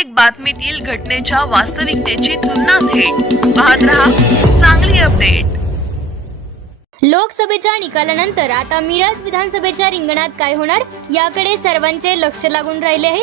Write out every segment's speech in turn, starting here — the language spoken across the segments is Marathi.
प्रत्येक बातमीतील घटनेच्या वास्तविकतेची तुलना थेट. पाहत रहा चांगली अपडेट. लोकसभेच्या निकालानंतर आता मिरज विधानसभेच्या रिंगणात काय होणार? याकडे सर्वांचे लक्ष लागून राहिले आहे.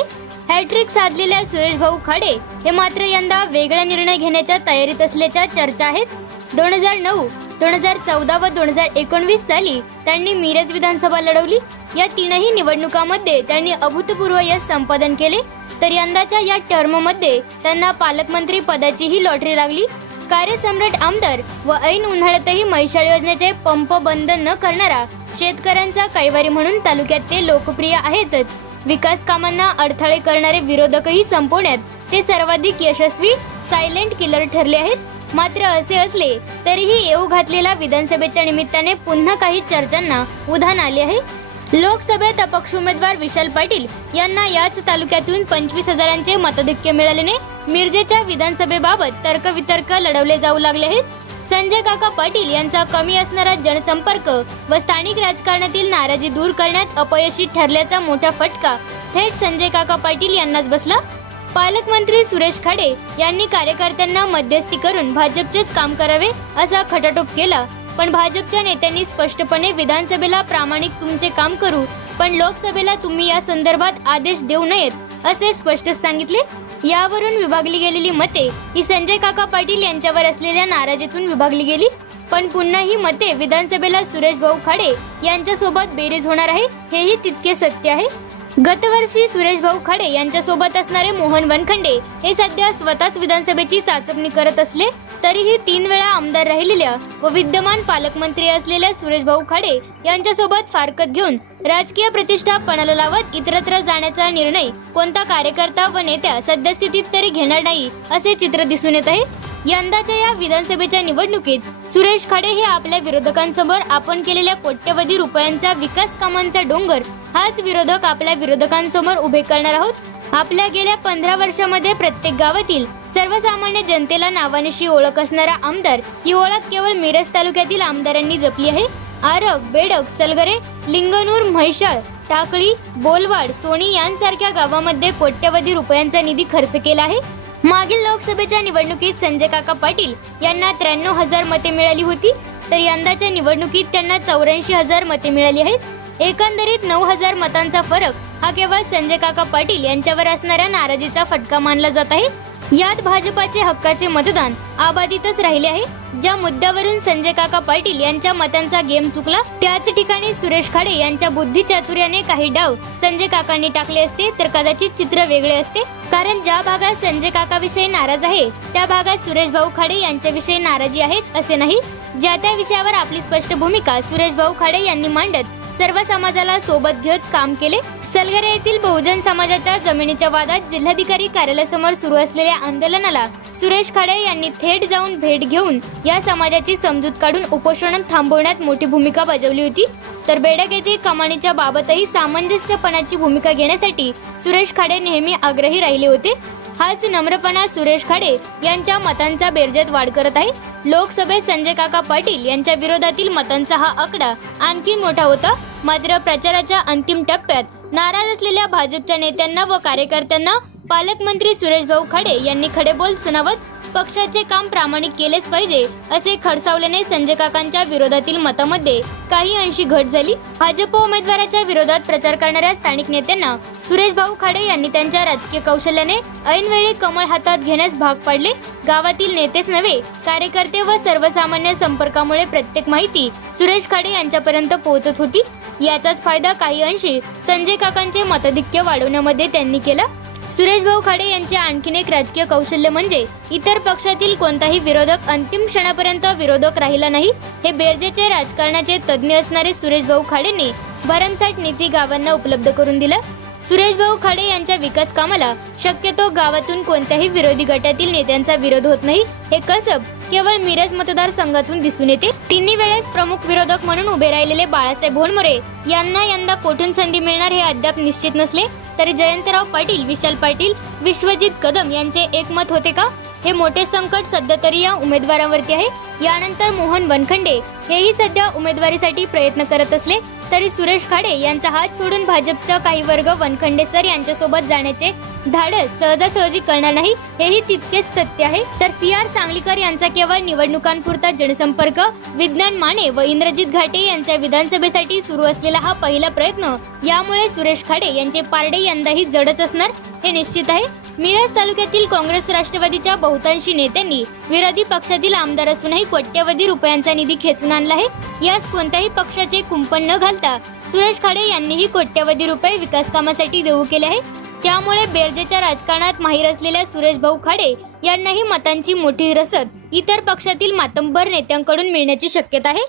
हॅट्रिक साधलेल्या सुरेश भाऊ खाडे हे मात्र यंदा वेगळा निर्णय घेण्याच्या तयारीत असल्याच्या चर्चा आहेत. दोन हजार नऊ दोन हजार चौदा व दोन हजार एकोणवीस साली त्यांनी मिरज विधानसभा लढवली. या तीनही निवडणुकांमध्ये त्यांनी अभूतपूर्व यश संपादन केले. तर यंदाच्या या टर्ममध्ये त्यांना पालकमंत्री पदाचीही लॉटरी लागली. कार्यसम्राट आमदार व ऐन उन्हाळ्यातही मैशाळ योजनेचे पंप बंद न करणारा शेतकऱ्यांचा कैवारी म्हणून तालुक्यात ते लोकप्रिय आहेतच. विकास कामांना अडथळे करणारे विरोधकही संपवण्यात ते सर्वाधिक यशस्वी सायलेंट किलर ठरले आहेत. मात्र असे असले तरीही येऊ घातलेल्या विधानसभेच्या निमित्ताने पुन्हा काही चर्चांना उधाण आले आहे. लोकसभेत अपक्ष उमेदवार विशाल पाटील यांना याच तालुक्यातून पंचवीस हजारांचे मतधिक्य मिळाल्याने मिरजेच्या विधानसभेबाबत तर्कवितर्क लढवले जाऊ लागले आहेत. संजय काका पाटील यांचा कमी असणारा जनसंपर्क व स्थानिक राजकारणातील नाराजी दूर करण्यात अपयशी ठरल्याचा मोठा फटका थेट संजय काका पाटील यांनाच बसला. पालकमंत्री सुरेश खाडे यांनी कार्यकर्त्यांना मध्यस्थी करून भाजपचेच काम करावे असा खटाटोप केला. पण भाजपच्या नेत्यांनी स्पष्टपणे विधानसभेला प्रामाणिक तुमचे काम करू पण लोकसभेला तुम्ही या संदर्भात आदेश देऊ नयेत असे स्पष्ट सांगितले. यावरून विभागली गेलेली मते ही संजय काका पाटील यांच्यावर असलेल्या नाराजीतून विभागली गेली. पण पुन्हा ही मते विधानसभेला सुरेश भाऊ खाडे यांच्यासोबत बेरीज होणार आहे हेही तितके सत्य आहे. गतवर्षी सुरेश भाऊ खाडे यांच्यासोबत असणारे मोहन वनखंडे हे सध्या स्वतःच विधानसभेची चाचपणी करत असले तरीही तीन वेळा आमदार राहिलेल्या व विद्यमान पालकमंत्री असलेल्या सुरेश भाऊ खाडे यांच्यासोबत फारकत घेऊन राजकीय प्रतिष्ठा पणाला लावत इतरत्र जाण्याचा निर्णय कोणता कार्यकर्ता व नेत्या सद्यस्थितीत तरी घेणार नाही असे चित्र दिसून येत आहे. यंदाच्या या विधानसभेच्या निवडणुकीत सुरेश खाडे हे आपल्या विरोधकांसमोर आपण केलेल्या कोट्यवधी रुपयांचा विकास कामांचा डोंगर हाच विरोधक आपल्या विरोधकांसमोर उभे करणार आहोत. आपल्या गेल्या पंधरा वर्षामध्ये प्रत्येक गावातील सर्वसामान्य जनतेला नावानिशी ओळख असणारा आमदार ही ओळख केवळ मिरज तालुक्यातील आमदारांनी जपली आहे. आरग बेडक सलगरे लिंगनूर म्हैसाळ टाकळी बोलवाड सोनी यांसारख्या गावामध्ये कोट्यवधी रुपयांचा निधी खर्च केला आहे. मागील लोकसभेच्या निवडणुकीत संजय काका पाटील यांना त्र्याण्णव हजार मते मिळाली होती. तर यंदाच्या निवडणुकीत त्यांना चौऱ्याऐंशी हजार मते मिळाली आहेत. एकंदरीत नऊ हजार मतांचा फरक हा केवळ संजय काका पाटील यांच्यावर असणाऱ्या नाराजीचा फटका मानला जात आहे. यात भाजपाचे हक्काचे मतदान आबाधितच राहिले आहे. ज्या मुद्द्यावरून संजय काका पाटील यांच्या मतांचा गेम चुकला त्याच ठिकाणी सुरेश खाडे यांच्या बुद्धी चातुर्याने काही डाव संजय काकांनी टाकले असते तर कदाचित चित्र वेगळे असते. कारण ज्या भागात संजय काकाविषयी नाराज आहे त्या भागात सुरेश भाऊ खाडे यांच्याविषयी नाराजी आहेच असे नाही. ज्या त्या विषयावर आपली स्पष्ट भूमिका सुरेश भाऊ खाडे यांनी मांडत सर्व समाजाला सोबत घेत काम केले. सलगरे येथील बहुजन समाजाच्या जमिनीच्या वादात जिल्हाधिकारी कार्यालयासमोर सुरू असलेल्या आंदोलनाला सुरेश खाडे यांनी थेट जाऊन भेट घेऊन या समाजाची समजूत काढून उपोषण थांबवण्यात मोठी भूमिका बजावली होती. तर बेडक येथे कमानीच्या बाबतही सामंजस्यपणाची भूमिका घेण्यासाठी सुरेश खाडे नेहमी आग्रही राहिले होते. हाच नम्रपणा सुरेश खाडे यांच्या मतांचा बेरजेत वाढ करत आहे. लोकसभेत संजय काका पाटील यांच्या विरोधातील मतांचा हा आकडा आणखी मोठा होता. मात्र प्रचाराच्या अंतिम टप्प्यात नाराज असलेल्या भाजपच्या नेत्यांना व कार्यकर्त्यांना पालकमंत्री सुरेश भाऊ खाडे यांनी खडे बोल सुनावत पक्षाचे काम प्रामाणिक केलेच पाहिजे असे खडसावल्याने संजय काकांच्या विरोधातील मतामध्ये काही अंशी घट झाली. भाजप उमेदवाराच्या विरोधात प्रचार करणाऱ्या स्थानिक नेत्यांना सुरेश भाऊ खाडे यांनी त्यांच्या राजकीय कौशल्याने ऐनवेळी कमळ हातात घेण्यास भाग पाडले. गावातील नेतेच नव्हे कार्यकर्ते व सर्वसामान्य संपर्कामुळे प्रत्येक माहिती सुरेश खाडे यांच्यापर्यंत पोहोचत होती. याचाच फायदा काही अंशी संजय काकांचे मताधिक्य वाढवण्यामध्ये त्यांनी केला. सुरेश भाऊ खाडे यांचे आणखीन एक राजकीय कौशल्य म्हणजे इतर पक्षातील कोणताही विरोधक अंतिम क्षणापर्यंत विरोधक राहिला नाही. हे बेरजेचे राजकारणाचे तज्ज्ञ असणारे सुरेश भाऊ खाडेंनी भरमसाठ निधी गावांना उपलब्ध करून दिला. सुरेश भाऊ खाडे यांच्या विकास कामाला शक्यतो गावातून कोणत्याही विरोधी गटातील नेत्यांचा विरोध होत नाही. हे कसब केवळ मिरज मतदारसंघातून दिसून येते. तिन्ही वेळेस प्रमुख विरोधक म्हणून उभे राहिलेले बाळासाहेब भोरमोरे यांना यंदा कोठून संधी मिळणार हे अद्याप निश्चित नसले. तरी जयंतराव पाटील विशाल पाटील विश्वजित कदम यांचे एकमत होते का? हे मोठे संकट सध्या तरी या उमेदवारांवरती आहे. यानंतर मोहन वनखंडे हेही सध्या उमेदवारीसाठी प्रयत्न करत असले तरी सुरेश खाडे यांचा हात सोडून भाजपचा काही वर्ग वनखंडे सर यांच्यासोबत जाण्याचे धाडस सहजासहजी करणार नाही हेही तितकेच सत्य आहे. तर सी आर सांगलीकर यांचा केवळ निवडणुकांपुरता जनसंपर्क विज्ञान माने व इंद्रजित घाटे यांच्या विधानसभेसाठी सुरू असलेला हा पहिला प्रयत्न यामुळे सुरेश खाडे यांचे पारडे यंदाही जडच असणार हे निश्चित आहे. मिरज तालुक्यातील काँग्रेस राष्ट्रवादीच्या बहुतांशी नेत्यांनी विरोधी पक्षातील आमदार असूनही कोट्यवधी रुपयांचा निधी खेचून आणला आहे. यास कोणत्याही पक्षाचे कुंपण न घालता सुरेश खाडे यांनीही कोट्यवधी रुपये विकास कामासाठी देऊ केले आहे. त्यामुळे बेरजेच्या राजकारणात माहीर असलेल्या सुरेश भाऊ खाडे यांनाही मतांची मोठी रसद इतर पक्षातील मातंबर नेत्यांकडून मिळण्याची शक्यता आहे.